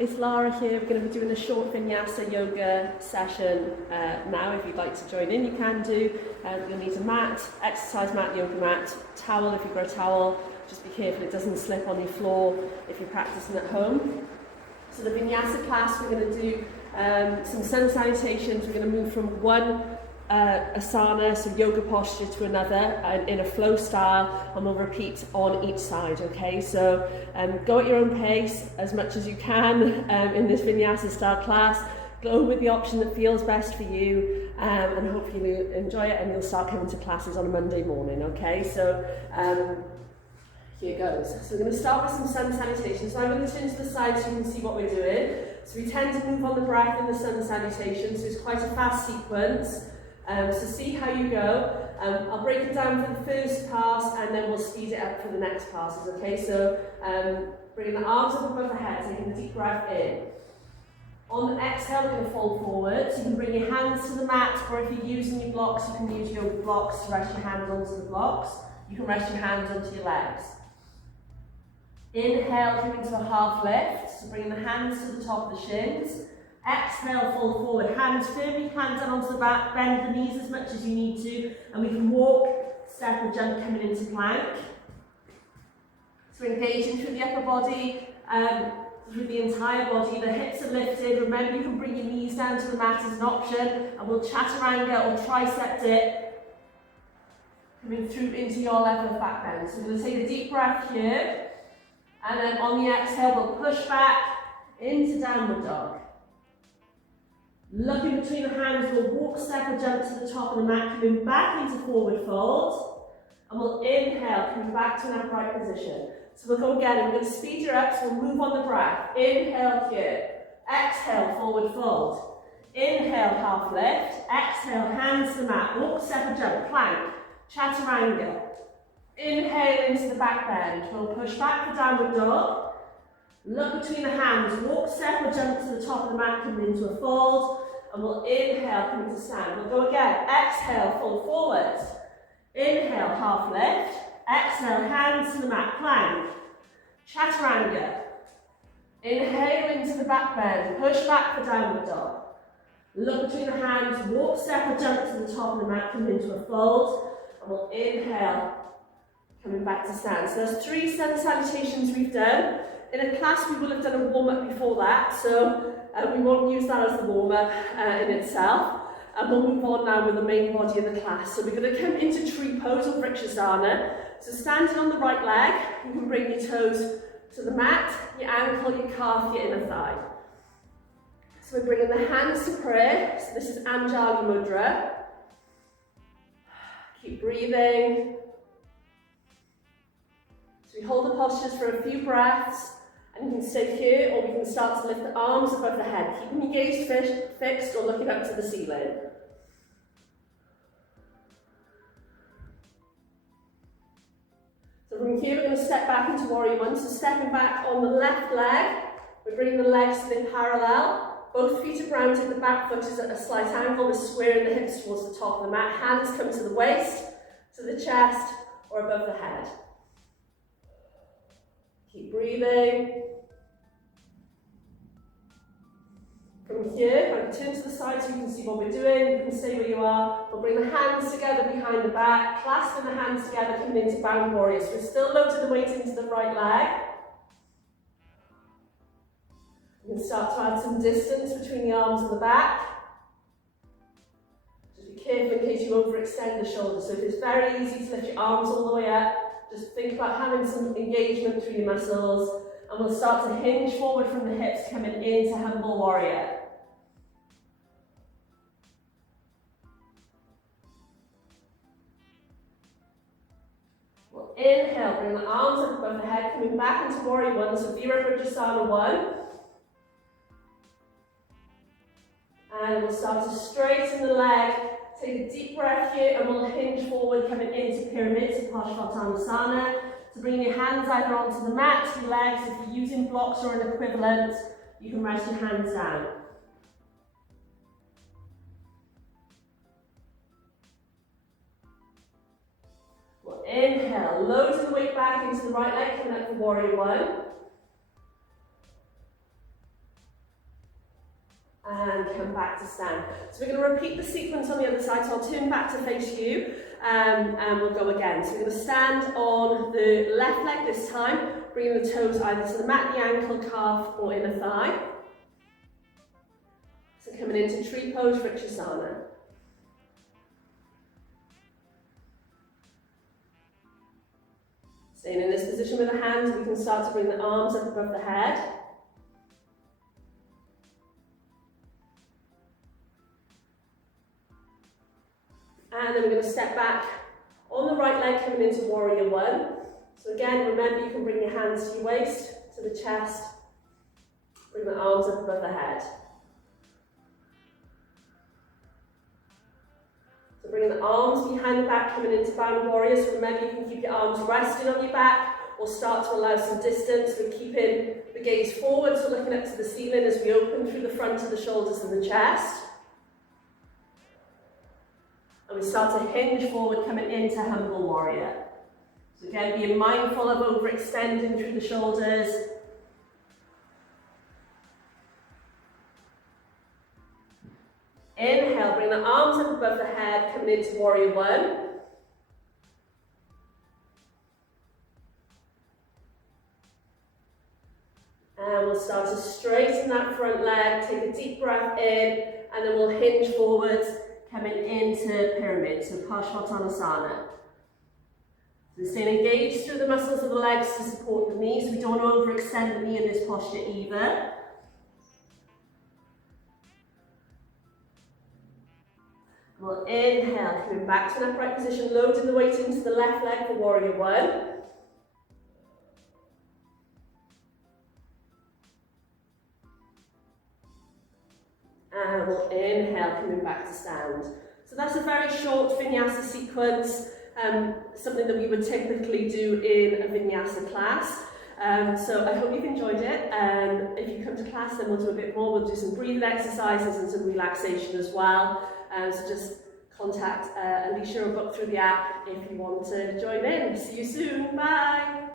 it's Lara here. We're going to be doing a short Vinyasa yoga session now. If you'd like to join in, you can do. You'll need a mat, exercise mat, yoga mat, towel if you've got a towel. Just be careful it doesn't slip on your floor if you're practicing at home. So the Vinyasa class, we're going to do some sun salutations. We're going to move from one asana, so yoga posture, to another in a flow style, and we'll repeat on each side, okay? So go at your own pace as much as you can in this Vinyasa style class. Go with the option that feels best for you, and hopefully you'll enjoy it and you'll start coming to classes on a Monday morning, okay? So here goes. So we're going to start with some sun salutations. So I'm going to turn to the side so you can see what we're doing. So we tend to move on the breath in the sun salutations, so it's quite a fast sequence. So see how you go. I'll break it down for the first pass and then we'll speed it up for the next passes, okay? So bringing the arms up above the head, taking a deep breath in. On the exhale, we're going to fold forward. So you can bring your hands to the mat, or if you're using your blocks, you can use your blocks to rest your hands onto the blocks. You can rest your hands onto your legs. Inhale, come into a half lift, so bringing the hands to the top of the shins. Exhale, fold forward, hands firmly plant down onto the back, bend the knees as much as you need to, and we can walk, step or jump coming into plank. So engaging through the upper body, through the entire body, the hips are lifted. Remember, you can bring your knees down to the mat as an option, and we'll chaturanga or tricep dip, coming through into your level of back bend. So we're going to take a deep breath here, and then on the exhale, we'll push back into downward dog. Looking between the hands, we'll walk, step or jump to the top of the mat, coming back into forward fold, and we'll inhale, coming back to an upright position. So we'll go again, and we're going to speed her up, so we'll move on the breath. Inhale here, exhale, forward fold. Inhale, half lift, exhale, hands to the mat, walk, step or jump, plank, chaturanga. Inhale into the back bend, we'll push back for downward dog. Look between the hands, walk, step or jump to the top of the mat, coming into a fold, and we'll inhale, come into stand. We'll go again, exhale, fold forward. Inhale, half lift. Exhale, hands to the mat, plank. Chaturanga. Inhale into the back bend, push back for downward dog. Look between the hands, walk, step or jump to the top of the mat, come into a fold, and we'll inhale, coming back to stand. So there's 3 sun salutations we've done. In a class, we will have done a warm-up before that, so we won't use that as the warm-up in itself. And we'll move on now with the main body of the class. So we're going to come into tree pose or vrikshasana. So standing on the right leg, you can bring your toes to the mat, your ankle, your calf, your inner thigh. So we're bringing the hands to prayer. So this is Anjali Mudra. Keep breathing. So we hold the postures for a few breaths. And you can stay here, or we can start to lift the arms above the head, keeping your gaze fixed or looking up to the ceiling. So from here, we're going to step back into Warrior One. So stepping back on the left leg, we're bringing the legs in parallel. Both feet are grounded, the back foot is at a slight angle. We're squaring the hips towards the top of the mat. Hands come to the waist, to the chest, or above the head. Keep breathing. From here, I can turn to the side so you can see what we're doing. You can stay where you are. We'll bring the hands together behind the back, clasping the hands together, coming into bound warrior. So we're still loading the weight into the right leg. You can start to add some distance between the arms and the back. Just be careful in case you overextend the shoulders. So if it's very easy to lift your arms all the way up, just think about having some engagement through your muscles, and we'll start to hinge forward from the hips, coming into humble warrior. We'll inhale, bring the arms up above the head, coming back into Warrior One, so Virabhadrasana 1. And we'll start to straighten the leg. Take a deep breath here, and we'll hinge forward, coming into Pyramid, so Parsvattanasana. So bring your hands either onto the mat, your legs. If you're using blocks or an equivalent, you can rest your hands down. We'll inhale, load the weight back into the right leg, coming up for Warrior One. to stand. So we're going to repeat the sequence on the other side, so I'll turn back to face you, and we'll go again. So we're going to stand on the left leg this time, bringing the toes either to the mat, the ankle, calf, or inner thigh. So coming into tree pose, Vinyasa. Staying in this position with the hands, we can start to bring the arms up above the head. And then we're going to step back on the right leg, coming into warrior one. So again, remember you can bring your hands to your waist, to the chest, bring the arms up above the head. So bringing the arms behind the back, coming into bound warrior. So remember you can keep your arms resting on your back or start to allow some distance. We're keeping the gaze forward, so looking up to the ceiling as we open through the front of the shoulders and the chest. And we start to hinge forward, coming into humble warrior. So again, being mindful of overextending through the shoulders. Inhale, bring the arms up above the head, coming into warrior one. And we'll start to straighten that front leg, take a deep breath in, and then we'll hinge forwards, coming into pyramid, so Paschimottanasana. So staying engaged through the muscles of the legs to support the knees. We don't want to overextend the knee in this posture either. We'll inhale, coming back to an upright position, loading the weight into the left leg for warrior one. And we'll inhale, coming back to stand. So that's a very short Vinyasa sequence, something that we would typically do in a Vinyasa class. So I hope you've enjoyed it. If you come to class, then we'll do a bit more. We'll do some breathing exercises and some relaxation as well. So just contact Alicia or book through the app if you want to join in. See you soon. Bye.